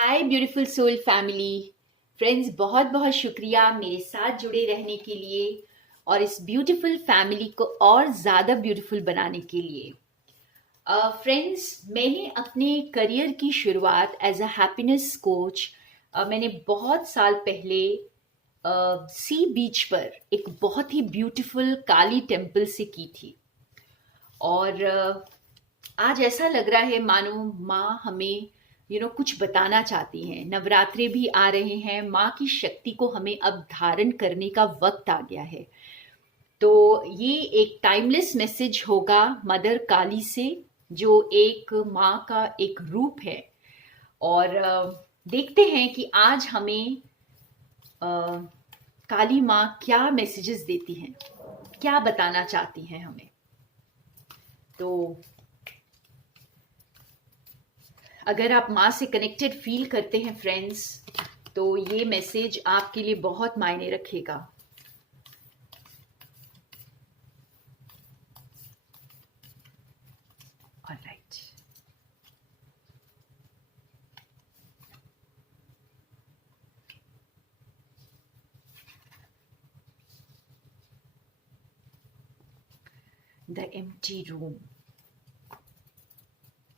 हाय beautiful soul family friends, बहुत बहुत शुक्रिया मेरे साथ जुड़े रहने के लिए और इस ब्यूटीफुल फैमिली को और ज़्यादा ब्यूटीफुल बनाने के लिए। फ्रेंड्स, मैंने अपने करियर की शुरुआत एज अ हैप्पीनेस कोच मैंने बहुत साल पहले सी बीच पर एक बहुत ही ब्यूटीफुल काली टेम्पल से की थी। और आज ऐसा लग रहा है मानो माँ हमें कुछ बताना चाहती हैं। नवरात्रे भी आ रहे हैं, माँ की शक्ति को हमें अब धारण करने का वक्त आ गया है। तो ये एक टाइमलेस मैसेज होगा मदर काली से, जो एक माँ का एक रूप है। और देखते हैं कि आज हमें काली माँ क्या मैसेजेस देती हैं, क्या बताना चाहती हैं हमें। तो अगर आप माँ से कनेक्टेड फील करते हैं फ्रेंड्स, तो ये मैसेज आपके लिए बहुत मायने रखेगा। Alright, the empty room.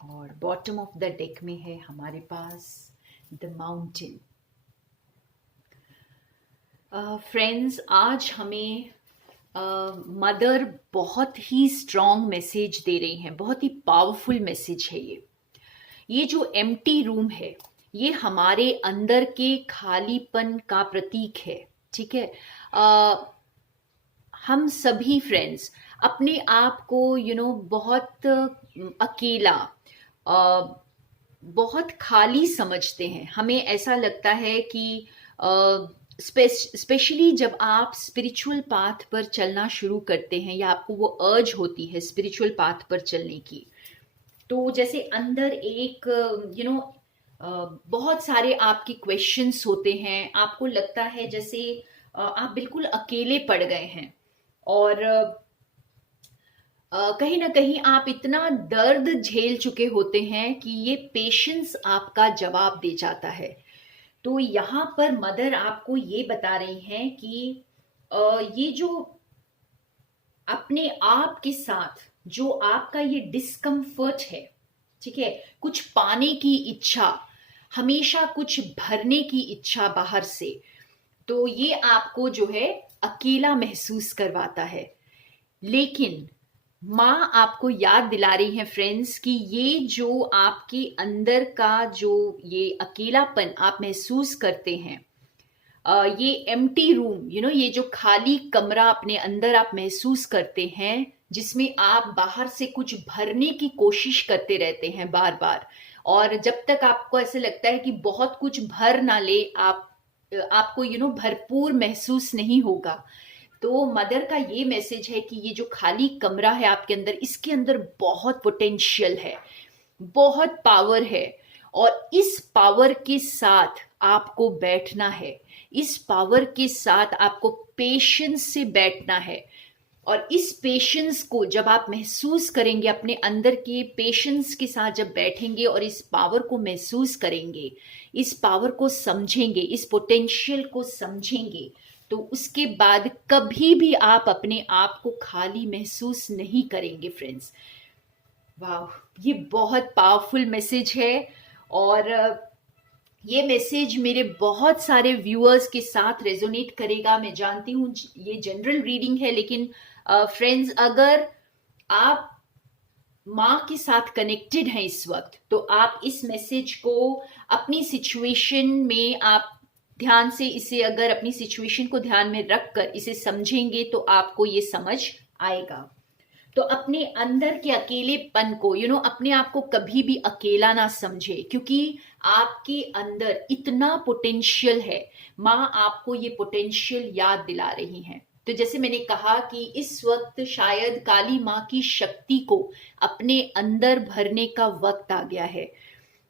और बॉटम ऑफ द डेक में है हमारे पास द माउंटेन। फ्रेंड्स, आज हमें मदर बहुत ही स्ट्रॉन्ग मैसेज दे रही हैं, बहुत ही पावरफुल मैसेज है ये जो एम्प्टी रूम है, ये हमारे अंदर के खालीपन का प्रतीक है। ठीक है। हम सभी फ्रेंड्स अपने आप को बहुत अकेला, बहुत खाली समझते हैं। हमें ऐसा लगता है कि स्पेशली जब आप स्पिरिचुअल पाथ पर चलना शुरू करते हैं या आपको वो अर्ज होती है स्पिरिचुअल पाथ पर चलने की, तो जैसे अंदर एक बहुत सारे आपके क्वेश्चंस होते हैं। आपको लगता है जैसे आप बिल्कुल अकेले पड़ गए हैं और कहीं ना कहीं आप इतना दर्द झेल चुके होते हैं कि ये पेशेंस आपका जवाब दे जाता है। तो यहाँ पर मदर आपको ये बता रही हैं कि ये जो अपने आप के साथ जो आपका ये डिस्कम्फर्ट है, ठीक है, कुछ पाने की इच्छा, हमेशा कुछ भरने की इच्छा बाहर से, तो ये आपको जो है अकेला महसूस करवाता है। लेकिन माँ आपको याद दिला रही है फ्रेंड्स कि ये जो आपके अंदर का जो ये अकेलापन आप महसूस करते हैं, ये एम्प्टी रूम, ये जो खाली कमरा अपने अंदर आप महसूस करते हैं, जिसमें आप बाहर से कुछ भरने की कोशिश करते रहते हैं बार बार, और जब तक आपको ऐसे लगता है कि बहुत कुछ भर ना ले आपको भरपूर महसूस नहीं होगा। तो मदर का ये मैसेज है कि ये जो खाली कमरा है आपके अंदर, इसके अंदर बहुत पोटेंशियल है, बहुत पावर है। और इस पावर के साथ आपको बैठना है, इस पावर के साथ आपको पेशेंस से बैठना है। और इस पेशेंस को जब आप महसूस करेंगे, अपने अंदर के पेशेंस के साथ जब बैठेंगे और इस पावर को महसूस करेंगे, इस पावर को समझेंगे, इस पोटेंशियल को समझेंगे, तो उसके बाद कभी भी आप अपने आप को खाली महसूस नहीं करेंगे फ्रेंड्स। वाह, ये बहुत पावरफुल मैसेज है। और ये मैसेज मेरे बहुत सारे व्यूअर्स के साथ रेजोनेट करेगा। मैं जानती हूँ ये जनरल रीडिंग है, लेकिन फ्रेंड्स, अगर आप माँ के साथ कनेक्टेड हैं इस वक्त, तो आप इस मैसेज को अपनी सिचुएशन में आप ध्यान से इसे, अगर अपनी सिचुएशन को ध्यान में रखकर इसे समझेंगे, तो आपको ये समझ आएगा। तो अपने अंदर के अकेलेपन को, अपने आप को कभी भी अकेला ना समझे, क्योंकि आपके अंदर इतना पोटेंशियल है। माँ आपको ये पोटेंशियल याद दिला रही हैं। तो जैसे मैंने कहा कि इस वक्त शायद काली माँ की शक्ति को अपने अंदर भरने का वक्त आ गया है।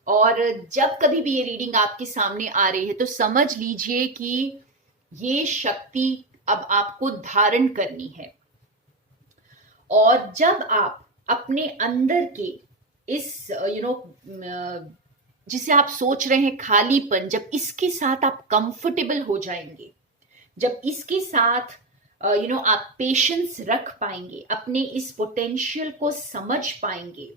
और जब कभी भी ये रीडिंग आपके सामने आ रही है, तो समझ लीजिए कि ये शक्ति अब आपको धारण करनी है। और जब आप अपने अंदर के इस जिसे आप सोच रहे हैं खालीपन, जब इसके साथ आप कंफर्टेबल हो जाएंगे, जब इसके साथ आप पेशेंस रख पाएंगे, अपने इस पोटेंशियल को समझ पाएंगे,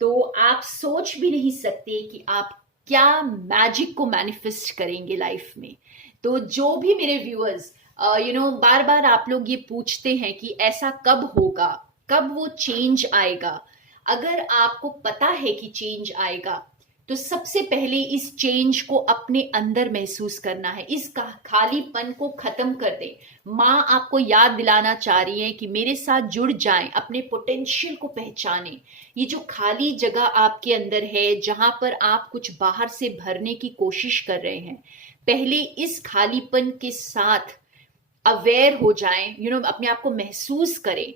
तो आप सोच भी नहीं सकते कि आप क्या मैजिक को मैनिफेस्ट करेंगे लाइफ में। तो जो भी मेरे व्यूअर्स बार बार आप लोग ये पूछते हैं कि ऐसा कब होगा, कब वो चेंज आएगा, अगर आपको पता है कि चेंज आएगा, तो सबसे पहले इस चेंज को अपने अंदर महसूस करना है, इस खालीपन को खत्म कर दें। माँ आपको याद दिलाना चाह रही है कि मेरे साथ जुड़ जाएं, अपने पोटेंशियल को पहचानें। ये जो खाली जगह आपके अंदर है, जहां पर आप कुछ बाहर से भरने की कोशिश कर रहे हैं, पहले इस खालीपन के साथ अवेयर हो जाएं, अपने आप को महसूस करें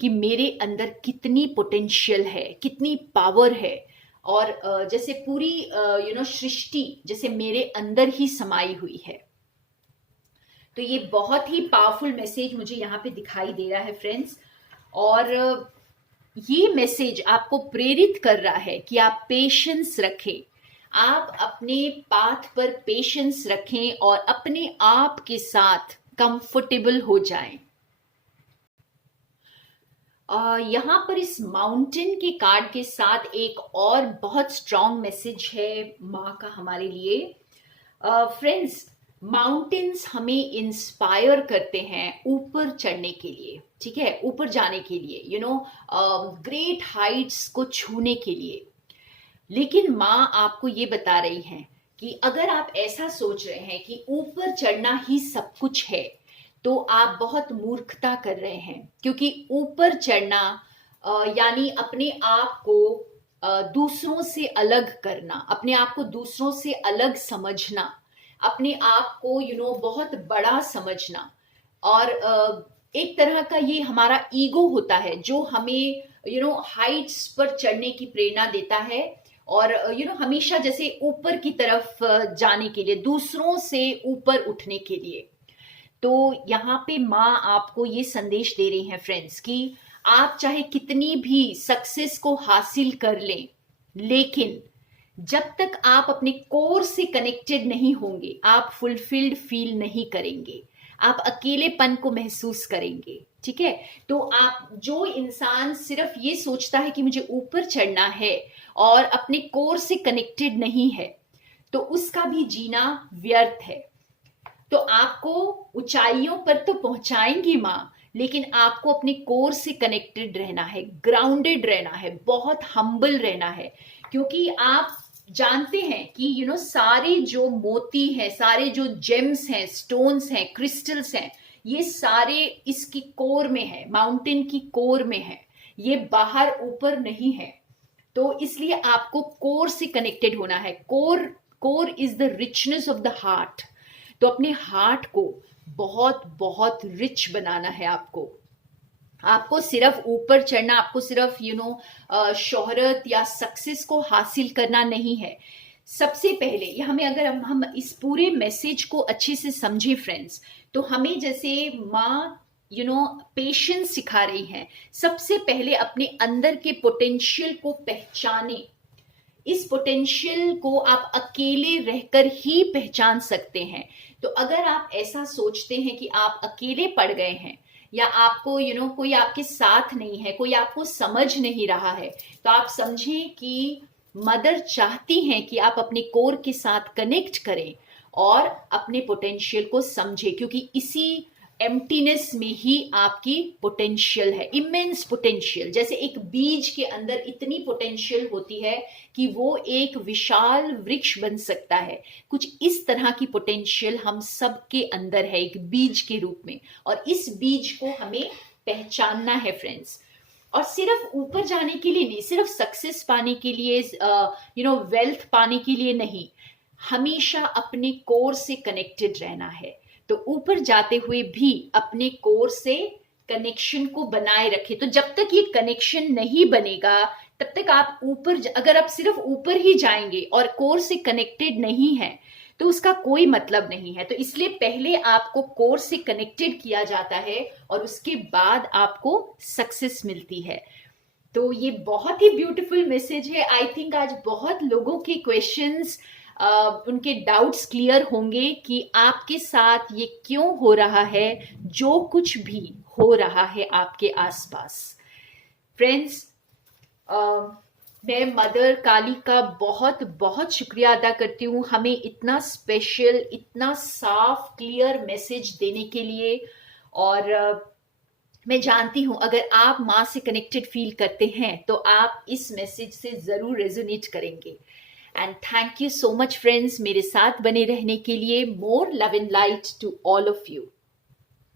कि मेरे अंदर कितनी पोटेंशियल है, कितनी पावर है, और जैसे पूरी सृष्टि जैसे मेरे अंदर ही समाई हुई है। तो ये बहुत ही पावरफुल मैसेज मुझे यहाँ पे दिखाई दे रहा है फ्रेंड्स, और ये मैसेज आपको प्रेरित कर रहा है कि आप पेशेंस रखें, आप अपने पाथ पर पेशेंस रखें और अपने आप के साथ कंफर्टेबल हो जाएं। यहाँ पर इस माउंटेन के कार्ड के साथ एक और बहुत स्ट्रॉन्ग मैसेज है माँ का हमारे लिए। फ्रेंड्स, माउंटेन्स हमें इंस्पायर करते हैं ऊपर चढ़ने के लिए, ठीक है, ऊपर जाने के लिए, ग्रेट हाइट्स को छूने के लिए। लेकिन माँ आपको ये बता रही है कि अगर आप ऐसा सोच रहे हैं कि ऊपर चढ़ना ही सब कुछ है, तो आप बहुत मूर्खता कर रहे हैं, क्योंकि ऊपर चढ़ना यानी अपने आप को दूसरों से अलग करना, अपने आप को दूसरों से अलग समझना, अपने आप को बहुत बड़ा समझना, और एक तरह का ये हमारा ईगो होता है जो हमें हाइट्स पर चढ़ने की प्रेरणा देता है, और हमेशा जैसे ऊपर की तरफ जाने के लिए, दूसरों से ऊपर उठने के लिए। तो यहाँ पे माँ आपको ये संदेश दे रही हैं फ्रेंड्स कि आप चाहे कितनी भी सक्सेस को हासिल कर लें, लेकिन जब तक आप अपने कोर से कनेक्टेड नहीं होंगे, आप फुलफिल्ड फील नहीं करेंगे, आप अकेलेपन को महसूस करेंगे, ठीक है। तो आप, जो इंसान सिर्फ ये सोचता है कि मुझे ऊपर चढ़ना है और अपने कोर से कनेक्टेड नहीं है, तो उसका भी जीना व्यर्थ है। तो आपको ऊंचाइयों पर तो पहुंचाएंगी माँ, लेकिन आपको अपने कोर से कनेक्टेड रहना है, ग्राउंडेड रहना है, बहुत हम्बल रहना है, क्योंकि आप जानते हैं कि सारे जो मोती हैं, सारे जो जेम्स हैं, स्टोन्स हैं, क्रिस्टल्स हैं, ये सारे इसकी कोर में है, माउंटेन की कोर में है, ये बाहर ऊपर नहीं है। तो इसलिए आपको कोर से कनेक्टेड होना है। Core is the richness of the heart. तो अपने हार्ट को बहुत बहुत रिच बनाना है आपको। आपको सिर्फ ऊपर चढ़ना, आपको सिर्फ शोहरत या सक्सेस को हासिल करना नहीं है। सबसे पहले हमें, अगर हम इस पूरे मैसेज को अच्छे से समझे फ्रेंड्स, तो हमें जैसे माँ पेशेंस सिखा रही हैं, सबसे पहले अपने अंदर के पोटेंशियल को पहचाने। इस पोटेंशियल को आप अकेले रहकर ही पहचान सकते हैं। तो अगर आप ऐसा सोचते हैं कि आप अकेले पड़ गए हैं, या आपको कोई आपके साथ नहीं है, कोई आपको समझ नहीं रहा है, तो आप समझें कि मदर चाहती हैं कि आप अपने कोर के साथ कनेक्ट करें और अपने पोटेंशियल को समझें, क्योंकि इसी एम्प्टीनेस में ही आपकी पोटेंशियल है, इमेंस पोटेंशियल। जैसे एक बीज के अंदर इतनी पोटेंशियल होती है कि वो एक विशाल वृक्ष बन सकता है, कुछ इस तरह की पोटेंशियल हम सबके अंदर है, एक बीज के रूप में। और इस बीज को हमें पहचानना है फ्रेंड्स, और सिर्फ ऊपर जाने के लिए नहीं, सिर्फ सक्सेस पाने के लिए, वेल्थ पाने के लिए नहीं, हमेशा अपने कोर से कनेक्टेड रहना है। तो ऊपर जाते हुए भी अपने कोर से कनेक्शन को बनाए रखें। तो जब तक ये कनेक्शन नहीं बनेगा, तब तक आप अगर आप सिर्फ ऊपर ही जाएंगे और कोर से कनेक्टेड नहीं है, तो उसका कोई मतलब नहीं है। तो इसलिए पहले आपको कोर से कनेक्टेड किया जाता है और उसके बाद आपको सक्सेस मिलती है। तो ये बहुत ही ब्यूटीफुल मैसेज है। आई थिंक आज बहुत लोगों के क्वेश्चंस, उनके डाउट्स क्लियर होंगे कि आपके साथ ये क्यों हो रहा है, जो कुछ भी हो रहा है आपके आसपास। फ्रेंड्स, मैं मदर काली का बहुत बहुत शुक्रिया अदा करती हूँ हमें इतना स्पेशल, इतना साफ क्लियर मैसेज देने के लिए। और मैं जानती हूँ अगर आप माँ से कनेक्टेड फील करते हैं तो आप इस मैसेज से ज़रूर रेजोनेट करेंगे। And thank you so much friends, मेरे साथ बने रहने के लिए। More love and light to all of you.